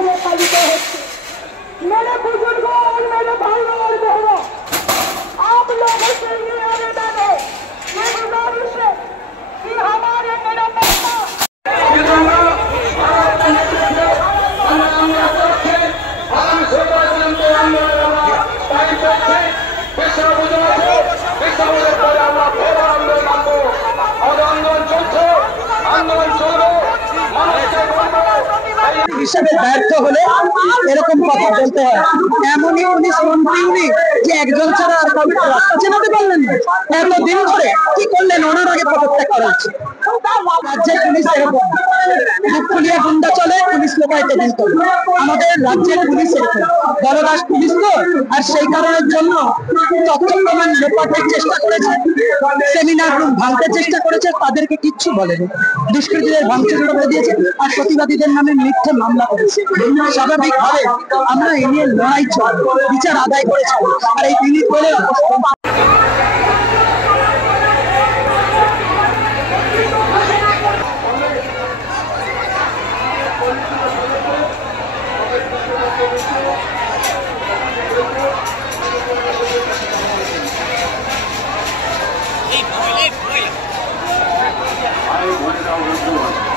ভাবে পালিত হচ্ছে। मेरे बुजुर्गों और मेरे भाइयों और बहनों, आप लोगों से ये आवेदन है, ये गुजारिश है कि हमारे निरपेक्षता হিসেবে ব্যর্থ হলে এরকম কথা বলতে হয়। এমনই পুলিশ মন্ত্রী উনি যে একজন ছাড়া আর কাউকে রাস্তা চেনাতে পারলেন না। এতদিন ধরে কি করলেন? ওনার আগে পদত্যাগ করা উচিত। রাজ্যের পুলিশ এরকম বুক ফুলিয়ে গুন্ডা চলে, পুলিশ লোকাইতে দিন করে। আমাদের রাজ্যের পুলিশ এরকম দলদাস পুলিশ তো, আর সেই কারণের জন্য তথ্য প্রমাণ লোপাটের চেষ্টা করেছে, সেমিনার রুম ভাঙতে চেষ্টা করেছে, তাদেরকে কিচ্ছু বলেনি। দুষ্কৃতীদের ভাঙচুর করে দিয়েছে আর প্রতিবাদীদের নামে মিথ্যে মামলা করেছে। স্বাভাবিকভাবে আমরা এই নিয়ে লড়াই চলব, বিচার আদায় করে ছাড়ব। আর এই দিনই করে I